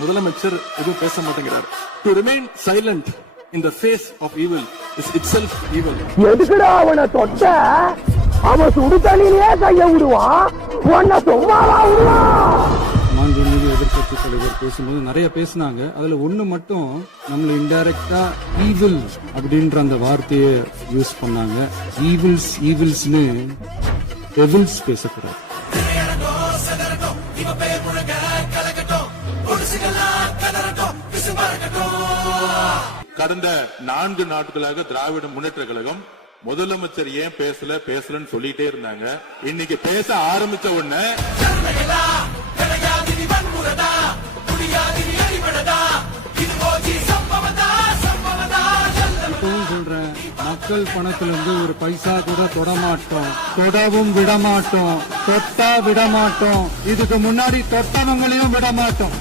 முதலமைச்சர் எதுவும் பேச மாட்டேங்கிறார். To remain silent in the face of evil is itself evil. எதுக்குடா அவனை தொட்ட? அவன் சுடு தண்ணியிலே கைய விடுவான், உன்னை சும்மாவா விடுவான்? மாண்புமிகு எதிர்க்கட்சி தலைவர் பேசும்போது நிறைய பேசினாங்க. அதுல ஒண்ணு மட்டும் நம்மள இன்டைரக்டா ஈவில் அப்படின்ற அந்த வார்த்தையை யூஸ் பண்ணாங்க. ஈவில்ஸ்னு டெவில்ஸ் பேசக்கூடாது. கடந்த 4 நாட்களாக திராவிட முன்னேற்ற கழகம் முதலமைச்சர் ஏன் பேசலன்னு சொல்லிட்டே இருந்தாங்க. இன்னைக்கு பேச ஆரம்பிச்ச உடனே சொல்றேன், மக்கள் பணத்துல இருந்து ஒரு பைசா கூட தொடமாட்டோம், தொடவும் விடமாட்டோம், தொட்டா விடமாட்டோம், இதுக்கு முன்னாடி தொட்டவங்களையும் விடமாட்டோம்.